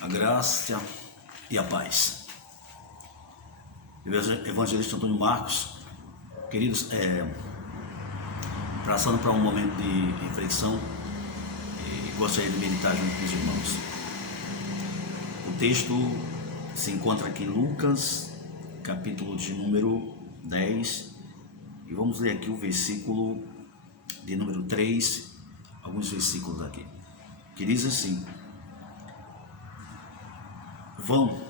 A graça e a paz. Evangelista Antônio Marcos, queridos, passando para um momento de reflexão, e gostaria de meditar junto com os irmãos. O texto se encontra aqui em Lucas, capítulo de número 10, e vamos ler aqui o versículo de número 3, alguns versículos aqui, que diz assim: Vão,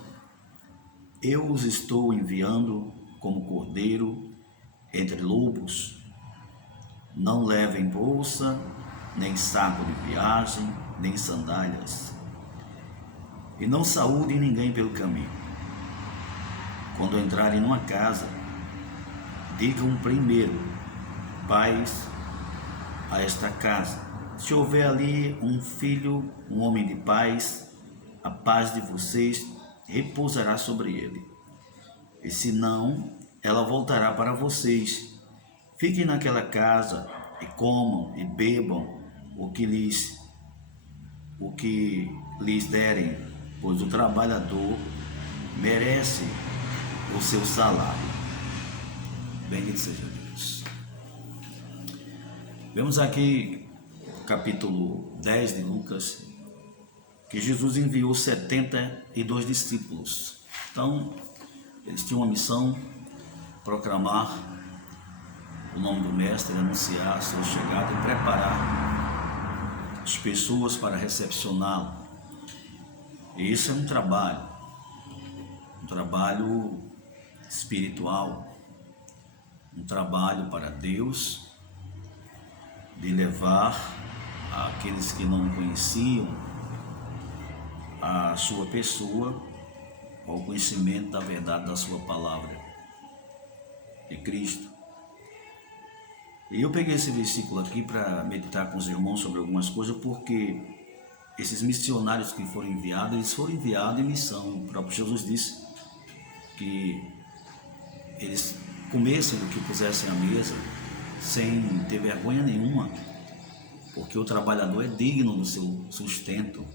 eu os estou enviando como cordeiro entre lobos. Não levem bolsa, nem saco de viagem, nem sandálias. E não saúdem ninguém pelo caminho. Quando entrarem numa casa, digam primeiro: paz a esta casa. Se houver ali um filho, um homem de paz, a paz de vocês repousará sobre ele. E se não, ela voltará para vocês. Fiquem naquela casa e comam e bebam o que lhes derem, pois o trabalhador merece o seu salário. Bendito seja Deus. Vemos aqui capítulo 10 de Lucas, que Jesus enviou 72 discípulos. Então, eles tinham uma missão: proclamar o nome do Mestre, anunciar a sua chegada e preparar as pessoas para recepcioná-lo. E isso é um trabalho espiritual, um trabalho para Deus, de levar aqueles que não conheciam a sua pessoa ao conhecimento da verdade da sua palavra de Cristo. E eu peguei esse versículo aqui para meditar com os irmãos sobre algumas coisas, porque esses missionários que foram enviados, eles foram enviados em missão. O próprio Jesus disse que eles comessem o que pusessem à mesa sem ter vergonha nenhuma, porque o trabalhador é digno do seu sustento.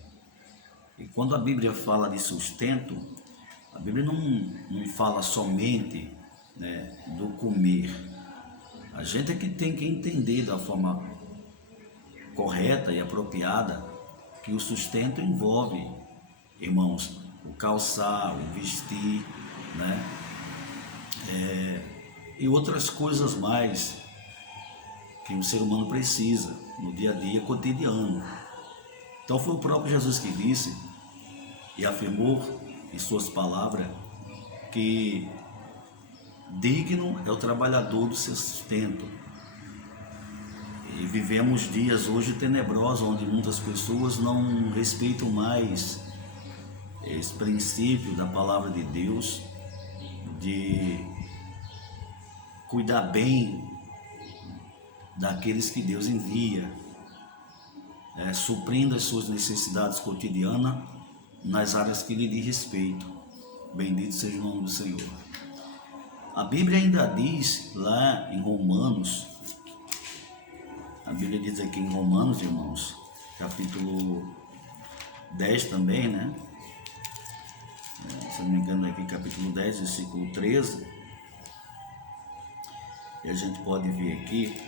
E quando a Bíblia fala de sustento, a Bíblia não fala somente, do comer. A gente é que tem que entender da forma correta e apropriada que o sustento envolve, irmãos, o calçar, o vestir, e outras coisas mais que o ser humano precisa no dia a dia cotidiano. Então foi o próprio Jesus que disse e afirmou em suas palavras que digno é o trabalhador do seu sustento. E vivemos dias hoje tenebrosos, onde muitas pessoas não respeitam mais esse princípio da palavra de Deus, de cuidar bem daqueles que Deus envia, suprindo as suas necessidades cotidianas nas áreas que lhe diz respeito. Bendito seja o nome do Senhor. A Bíblia ainda diz lá em Romanos, a Bíblia diz aqui em Romanos, irmãos, capítulo 10 também, se não me engano aqui capítulo 10, versículo 13, e a gente pode ver aqui,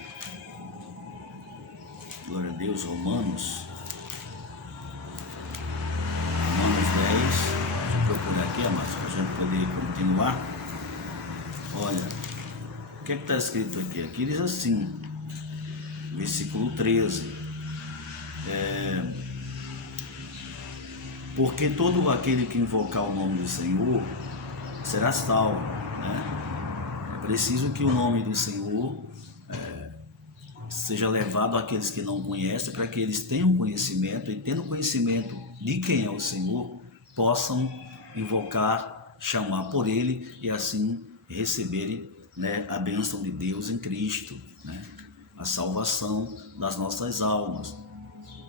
glória a Deus, Romanos 10, deixa eu procurar aqui, amados, para a gente poder continuar. Olha, o que está escrito aqui? Aqui diz assim, versículo 13, porque todo aquele que invocar o nome do Senhor será salvo. É preciso que o nome do Senhor seja levado àqueles que não conhecem, para que eles tenham conhecimento, e tendo conhecimento de quem é o Senhor, possam invocar, chamar por Ele, e assim receberem a bênção de Deus em Cristo, a salvação das nossas almas,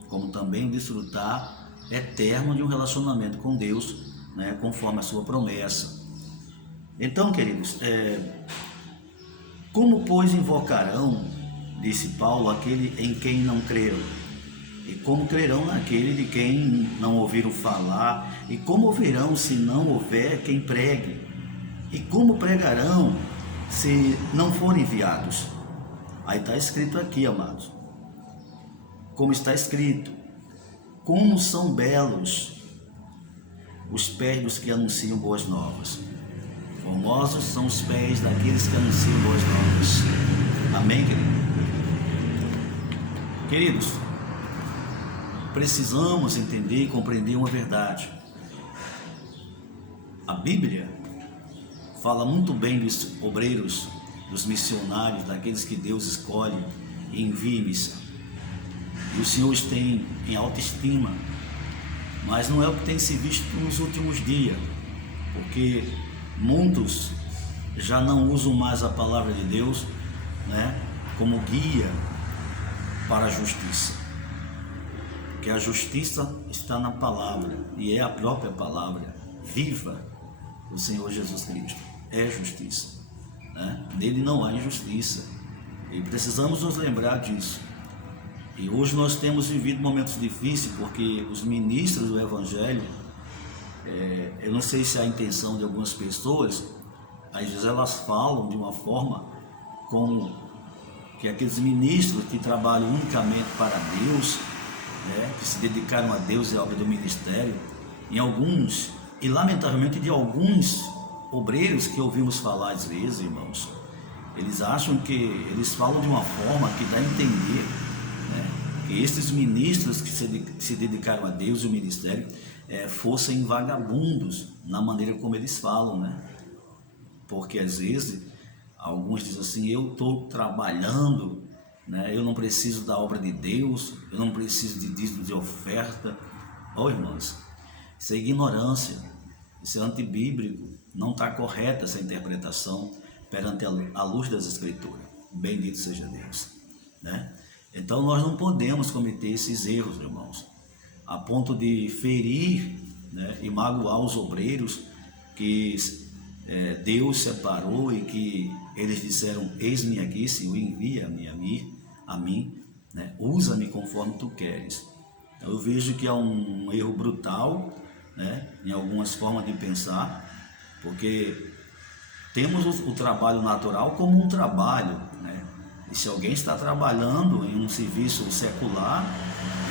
como também desfrutar eterno de um relacionamento com Deus, conforme a sua promessa. Então, queridos, como pois invocarão, disse Paulo, aquele em quem não creram? E como crerão naquele de quem não ouviram falar? E como ouvirão se não houver quem pregue? E como pregarão se não forem enviados? Aí está escrito aqui, amados. Como está escrito: como são belos os pés dos que anunciam boas novas. Formosos são os pés daqueles que anunciam boas novas. Amém, querido? Queridos, precisamos entender e compreender uma verdade. A Bíblia fala muito bem dos obreiros, dos missionários, daqueles que Deus escolhe e envia em missão. E o Senhor os tem em alta estima, mas não é o que tem se visto nos últimos dias, porque muitos já não usam mais a palavra de Deus, né, como guia para a justiça. Porque a justiça está na palavra, e é a própria palavra viva do Senhor Jesus Cristo. É justiça, né? Nele não há injustiça, e precisamos nos lembrar disso. E hoje nós temos vivido momentos difíceis, porque os ministros do Evangelho, eu não sei se é a intenção de algumas pessoas, às vezes elas falam de uma forma como que aqueles ministros que trabalham unicamente para Deus, né, que se dedicaram a Deus e à obra do ministério, em alguns, e lamentavelmente de alguns obreiros que ouvimos falar às vezes, irmãos, eles acham que eles falam de uma forma que dá a entender, né, que esses ministros que se dedicaram a Deus e o ministério fossem vagabundos na maneira como eles falam, né? Porque às vezes alguns dizem assim: eu estou trabalhando, né? Eu não preciso da obra de Deus, eu não preciso de dízimo de oferta. Ó, irmãos, isso é ignorância, isso é antibíblico, não está correta essa interpretação perante a luz das Escrituras. Bendito seja Deus, né? Então nós não podemos cometer esses erros, irmãos, a ponto de ferir, né, e magoar os obreiros que Deus separou e que eles disseram: eis-me aqui, Senhor, envia-me a mim, né? Usa-me conforme tu queres. Então eu vejo que há um erro brutal, né, em algumas formas de pensar, porque temos o trabalho natural como um trabalho, né? E se alguém está trabalhando em um serviço secular,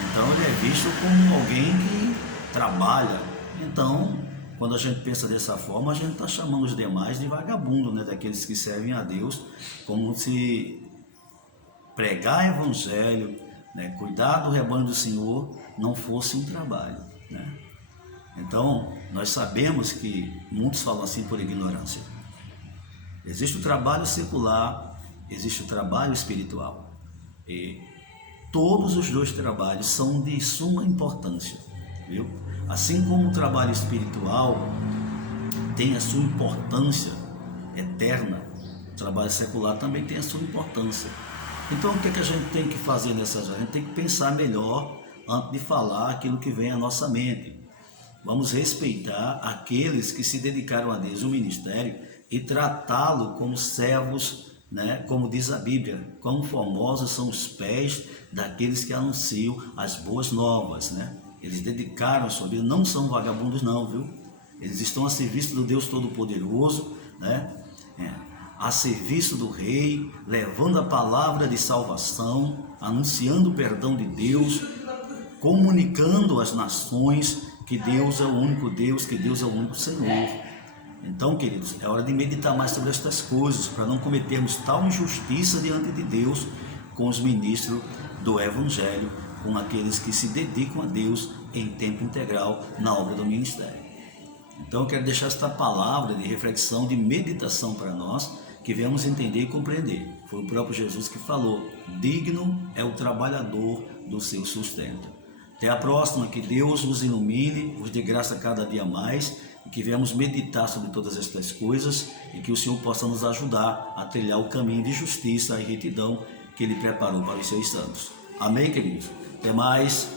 então ele é visto como alguém que trabalha. Então, quando a gente pensa dessa forma, a gente está chamando os demais de vagabundo, né? Daqueles que servem a Deus, como se pregar evangelho, né, cuidar do rebanho do Senhor não fosse um trabalho, né? Então, nós sabemos que muitos falam assim por ignorância. Existe o trabalho secular, existe o trabalho espiritual, e todos os dois trabalhos são de suma importância, viu? Assim como o trabalho espiritual tem a sua importância eterna, o trabalho secular também tem a sua importância. Então o que é que a gente tem que fazer nessas horas? A gente tem que pensar melhor antes de falar aquilo que vem à nossa mente. Vamos respeitar aqueles que se dedicaram a Deus, o ministério, e tratá-lo como servos, né? Como diz a Bíblia: quão formosos são os pés daqueles que anunciam as boas novas, né? Eles dedicaram a sua vida, não são vagabundos não, viu? Eles estão a serviço do Deus Todo-Poderoso, né? A serviço do Rei, levando a palavra de salvação, anunciando o perdão de Deus, comunicando às nações que Deus é o único Deus, que Deus é o único Senhor. Então, queridos, é hora de meditar mais sobre estas coisas, para não cometermos tal injustiça diante de Deus com os ministros do Evangelho, com aqueles que se dedicam a Deus em tempo integral na obra do ministério. Então eu quero deixar esta palavra de reflexão, de meditação para nós, que venhamos entender e compreender. Foi o próprio Jesus que falou: digno é o trabalhador do seu sustento. Até a próxima, que Deus nos ilumine, nos dê graça cada dia mais, e que venhamos meditar sobre todas estas coisas, e que o Senhor possa nos ajudar a trilhar o caminho de justiça e retidão que Ele preparou para os seus santos. Amém, queridos? Até mais.